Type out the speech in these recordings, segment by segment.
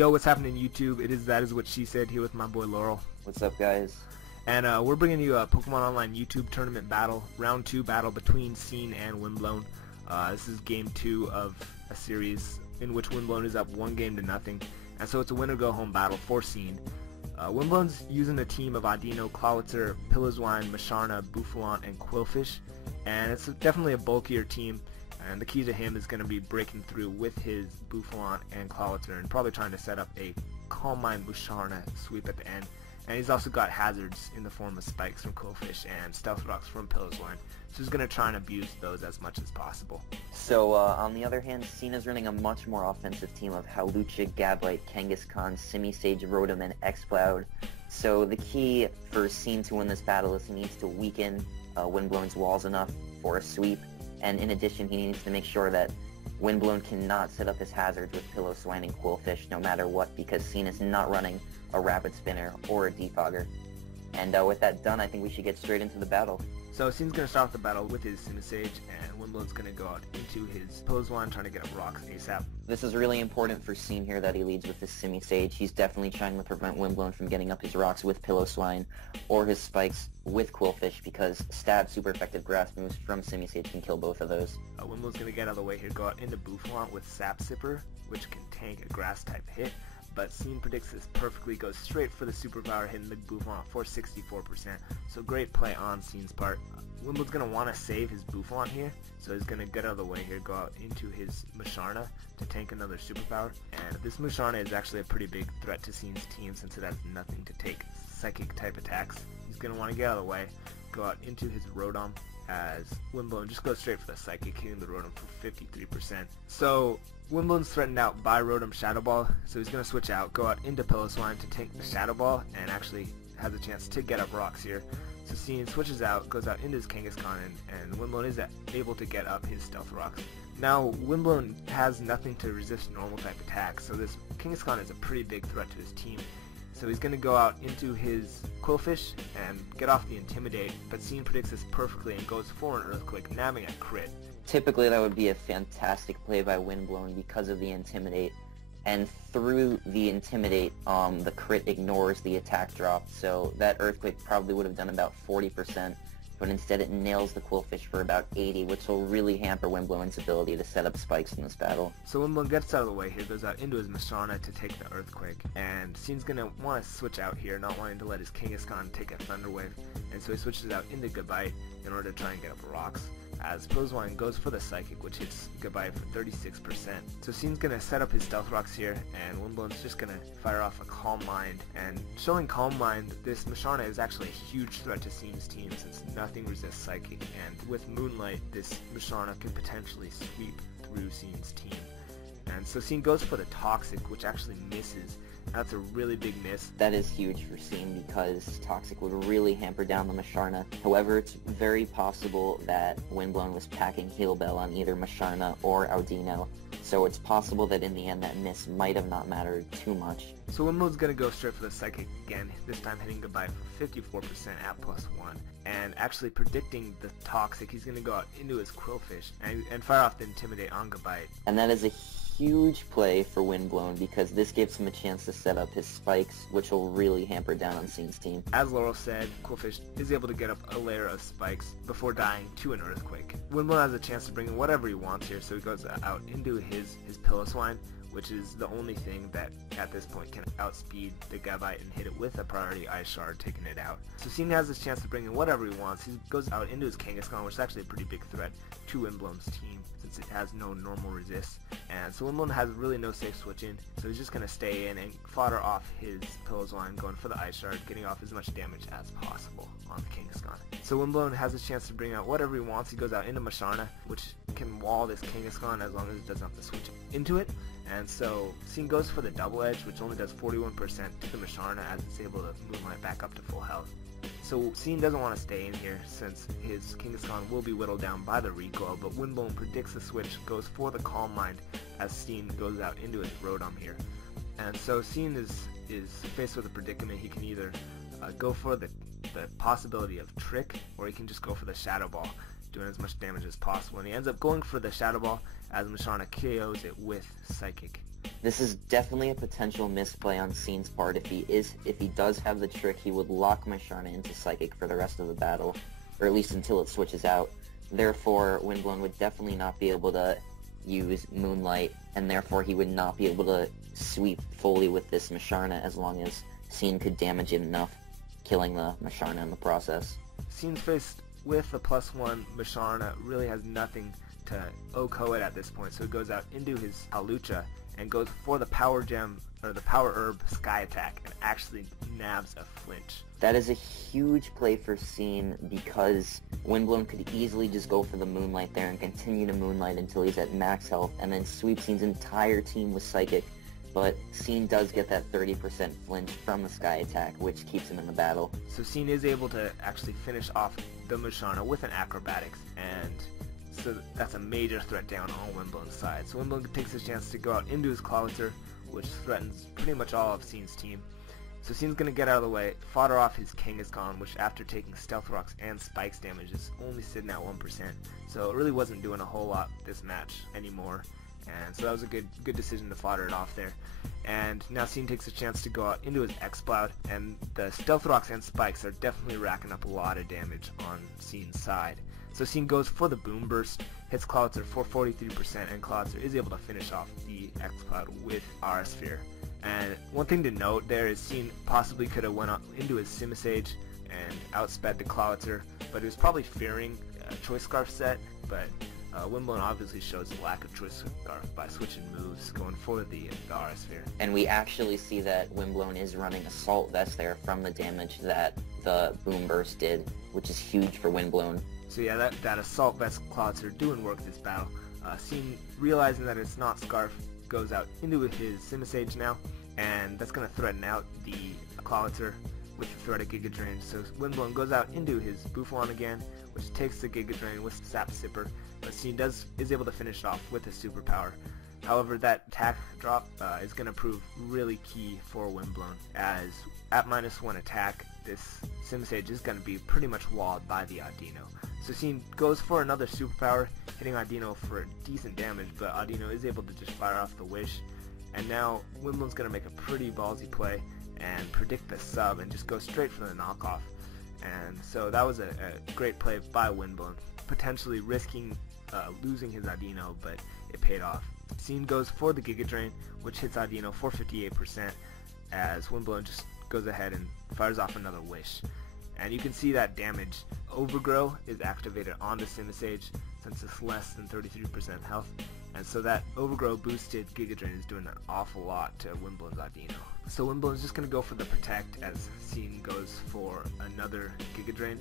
Yo, what's happening YouTube? It is That Is What She Said here with my boy Laurel. What's up, guys? And we're bringing you a Pokemon Online YouTube tournament battle, round 2 battle between Scene and Windblown. This is game 2 of a series in which Windblown is up 1-0. And so it's a winner-go-home battle for Scene. Windblown's using a team of Audino, Clawitzer, Piloswine, Musharna, Bouffalant, and Qwilfish. And it's definitely a bulkier team. And the key to him is going to be breaking through with his Bouffalant and Clawitzer and probably trying to set up a Calm Mind Musharna sweep at the end. And he's also got hazards in the form of spikes from Qwilfish and stealth rocks from Piloswine. So he's going to try and abuse those as much as possible. So on the other hand, Cena's running a much more offensive team of Hawlucha, Gabite, Kangaskhan, Simisage, Rotom, and X-Cloud. So the key for Scene to win this battle is he needs to weaken Windblown's walls enough for a sweep. And in addition, he needs to make sure that Windblown cannot set up his hazards with Piloswine and Qwilfish no matter what, because Scene is not running a Rapid Spinner or a Defogger. And with that done, I think we should get straight into the battle. So Scene's going to start off the battle with his Simisage, and Windblown's going to go out into his Piloswine trying to get up rocks ASAP. This is really important for Scene here that he leads with his Simisage. He's definitely trying to prevent Windblown from getting up his rocks with Piloswine or his spikes with Qwilfish, because stab super effective grass moves from Simisage can kill both of those. Windblown's going to get out of the way here, go out into Bouffalant with Sap Sipper, which can tank a grass type hit. But Scene predicts this perfectly, goes straight for the superpower, hitting the Bouffalant for 64%. So great play on Scene's part. Windblown's going to want to save his Bouffalant here, so he's going to get out of the way here, go out into his Musharna to tank another superpower. And this Musharna is actually a pretty big threat to Scene's team since it has nothing to take psychic type attacks. He's going to want to get out of the way, go out into his Rotom, as Windblown just goes straight for the Psychic, hitting the Rotom for 53%. So Windblown's threatened out by Rotom Shadow Ball, so he's going to switch out, go out into Piloswine to tank the Shadow Ball, and actually has a chance to get up rocks here. So Scene switches out, goes out into his Kangaskhan, and Windblown is able to get up his Stealth Rocks. Now Windblown has nothing to resist normal type attacks, so this Kangaskhan is a pretty big threat to his team. So he's going to go out into his Qwilfish and get off the Intimidate, but Scene predicts this perfectly and goes for an Earthquake, nabbing a crit. Typically that would be a fantastic play by Windblown because of the Intimidate, and through the Intimidate, the crit ignores the attack drop, so that Earthquake probably would have done about 40%, but instead it nails the Qwilfish for about 80, which will really hamper Windblown's ability to set up spikes in this battle. So Windblown gets out of the way here, goes out into his Musharna to take the Earthquake, and Scene's going to want to switch out here, not wanting to let his Kangaskhan take a Thunder Wave, and so he switches out into Gabite in order to try and get up rocks, as Piloswine goes for the Psychic, which hits Gabite for 36%. So Scene's going to set up his Stealth Rocks here, and Windblown's just going to fire off a Calm Mind. And showing Calm Mind, this Musharna is actually a huge threat to Scene's team since nothing resists Psychic, and with Moonlight, this Musharna could potentially sweep through Scene's team. And so Scene goes for the Toxic, which actually misses. That's a really big miss. That is huge for Scene because Toxic would really hamper down the Musharna. However, it's very possible that Windblown was packing Heal Bell on either Musharna or Audino, so it's possible that in the end that miss might have not mattered too much. So Windblown's going to go straight for the Psychic again, this time hitting Gabite for 54% at +1. And actually predicting the Toxic, he's going to go out into his Qwilfish and fire off the Intimidate on Gabite. And that is a huge play for Windblown because this gives him a chance to set up his spikes, which will really hamper down on Scene's team. As Laurel said, Qwilfish is able to get up a layer of spikes before dying to an Earthquake. Windblown has a chance to bring in whatever he wants here, so he goes out into his Piloswine, which is the only thing that at this point can outspeed the Gabite and hit it with a priority Ice Shard, taking it out. So Scene has this chance to bring in whatever he wants. He goes out into his Kangaskhan, which is actually a pretty big threat to Windblown's team since it has no normal resist. And so Windblown has really no safe switch in, so he's just going to stay in and fodder off his Piloswine, going for the Ice Shard, getting off as much damage as possible on the Kangaskhan. So Windblown has a chance to bring out whatever he wants. He goes out into Musharna, which can wall this Kangaskhan as long as it doesn't have to switch into it. And so Scene goes for the Double Edge, which only does 41% to the Musharna as it's able to Moonlight back up to full health. So Scene doesn't want to stay in here since his Kangaskhan will be whittled down by the recoil, but Windblown predicts the switch, goes for the Calm Mind as Scene goes out into his Rotom here. And so Scene is faced with a predicament. He can either go for the possibility of Trick, or he can just go for the Shadow Ball, doing as much damage as possible. And he ends up going for the Shadow Ball as Musharna KOs it with Psychic. This is definitely a potential misplay on Scene's part. If he does have the trick, he would lock Musharna into Psychic for the rest of the battle, or at least until it switches out. Therefore, Windblown would definitely not be able to use Moonlight, and therefore he would not be able to sweep fully with this Musharna as long as Scene could damage it enough, killing the Musharna in the process. Scene's faced with the +1 Musharna really has nothing to OHKO it at this point, so he goes out into his Hawlucha and goes for the Power Gem, or the Power Herb Sky Attack, and actually nabs a flinch. That is a huge play for Scene because Windblown could easily just go for the Moonlight there and continue to Moonlight until he's at max health and then sweep Scene's entire team with Psychic, but Scene does get that 30% flinch from the Sky Attack, which keeps him in the battle. So Scene is able to actually finish off the Musharna with an Acrobatics, and so that's a major threat down on Windblown's side. So Windblown takes his chance to go out into his Clawitzer, which threatens pretty much all of Scene's team. So Scene's going to get out of the way, fodder off his Kangaskhan, which after taking Stealth Rocks and Spikes damage is only sitting at 1%. So it really wasn't doing a whole lot this match anymore. And so that was a good decision to fodder it off there. And now Scene takes a chance to go out into his X-Cloud, and the Stealth Rocks and Spikes are definitely racking up a lot of damage on Scene's side. So Scene goes for the Boom Burst, hits Clawitzer for 43%, and Clawitzer is able to finish off the X-Cloud with Aura Sphere. And one thing to note there is Scene possibly could have went into his Simisage and outsped the Clawitzer, but he was probably fearing a Choice Scarf set, but Windblown obviously shows a lack of Choice Scarf by switching moves, going for the Aura Sphere. And we actually see that Windblown is running Assault Vest there from the damage that the Boom Burst did, which is huge for Windblown. So yeah, that Assault Vest Clawitzer doing work this battle. Scene, realizing that it's not Scarf, goes out into his Simisage now, and that's going to threaten out the Clawitzer with the threat of Giga Drain. So Windblown goes out into his Bouffalon again, which takes the Giga Drain with Sap Sipper, but Scene is able to finish it off with his superpower. However, that attack drop is going to prove really key for Windblown, as at -1 attack, this Simisage is going to be pretty much walled by the Audino. So Scene goes for another superpower, hitting Audino for decent damage, but Audino is able to just fire off the Wish. And now Windblown's going to make a pretty ballsy play and predict the sub and just go straight for the knockoff. And so that was a great play by Windblown, potentially risking losing his Audino, but it paid off. Scene goes for the Giga Drain, which hits Audino for 58%, as Windblown just goes ahead and fires off another Wish. And you can see that damage. Overgrow is activated on the Simisage since it's less than 33% health, and so that Overgrow boosted Giga Drain is doing an awful lot to Windblown's Audino. So Windblown's just going to go for the Protect as Scene goes for another Giga Drain,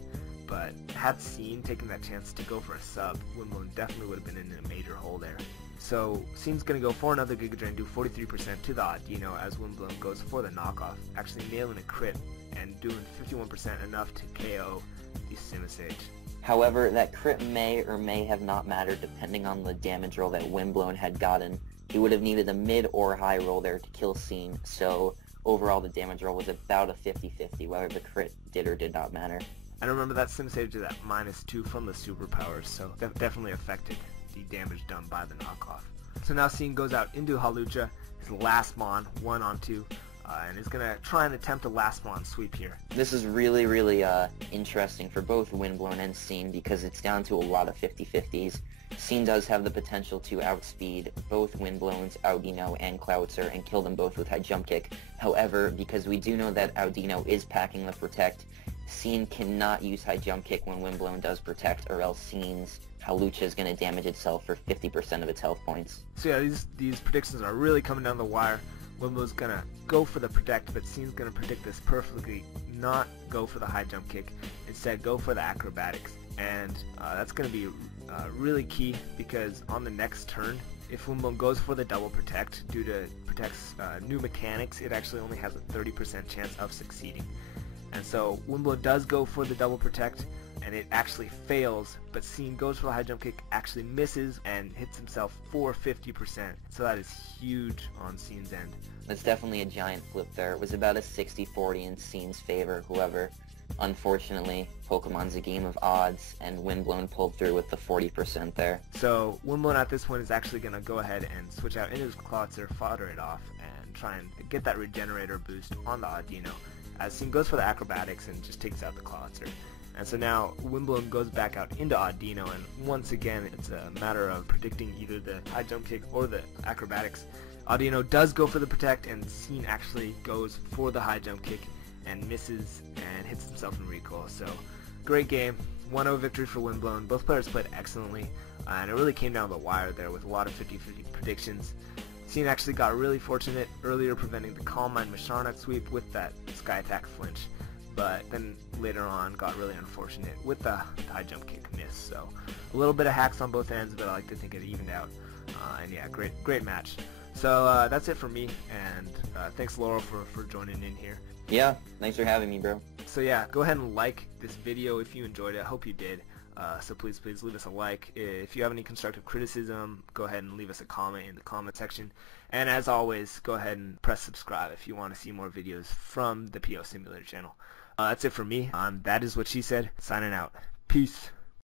but had Scene taken that chance to go for a sub, Windblown definitely would have been in a major hole there. So Scene's going to go for another Giga Drain, do 43% to the Audino as Windblown goes for the knockoff, actually nailing a crit and doing 51% enough to KO the Simisage. However, that crit may or may have not mattered depending on the damage roll that Windblown had gotten. He would have needed a mid or high roll there to kill Scene, so overall the damage roll was about a 50-50, whether the crit did or did not matter. And remember that Simisage is at -2 from the superpowers, so that definitely affected the damage done by the knockoff. So now Scene goes out into Hawlucha, his last Mon, 1-on-2, and is going to try and attempt a last Mon sweep here. This is really interesting for both Windblown and Scene because it's down to a lot of 50-50s. Scene does have the potential to outspeed both Windblown's Audino and Clawitzer and kill them both with high jump kick. However, because we do know that Audino is packing the Protect, Scene cannot use high jump kick when Windblown does Protect, or else Scene's Hawlucha is going to damage itself for 50% of its health points. So yeah, these predictions are really coming down the wire. Windblown's going to go for the Protect, but Scene's going to predict this perfectly, not go for the high jump kick, instead go for the Acrobatics. And that's going to be really key, because on the next turn, if Windblown goes for the double Protect, due to Protect's new mechanics, it actually only has a 30% chance of succeeding. And so Windblown does go for the double Protect, and it actually fails, but Scene goes for the high jump kick, actually misses, and hits himself for 50%. So that is huge on Scene's end. That's definitely a giant flip there. It was about a 60-40 in Scene's favor. However, unfortunately, Pokemon's a game of odds, and Windblown pulled through with the 40% there. So Windblown at this point is actually going to go ahead and switch out into his Clotzer, fodder it off, and try and get that Regenerator boost on the Audino. As Scene goes for the Acrobatics and just takes out the Clotzer. And so now Windblown goes back out into Audino, and once again it's a matter of predicting either the high jump kick or the Acrobatics. Audino does go for the Protect, and Scene actually goes for the high jump kick and misses and hits himself in recoil. So great game, 1-0 victory for Windblown. Both players played excellently, and it really came down to the wire there with a lot of 50-50 predictions. Scene actually got really fortunate earlier, preventing the Calm Mind Macharnok sweep with that Sky Attack flinch, but then later on got really unfortunate with the high jump kick miss. So a little bit of hacks on both ends, but I like to think it evened out. And yeah, great match. So that's it for me, and thanks Laurel for joining in here. Yeah, thanks for having me, bro. So yeah, go ahead and like this video if you enjoyed it. I hope you did. So please leave us a like. If you have any constructive criticism, go ahead and leave us a comment in the comment section. And as always, go ahead and press subscribe if you want to see more videos from the POSimulator channel. That's it for me. That is what she said. Signing out. Peace.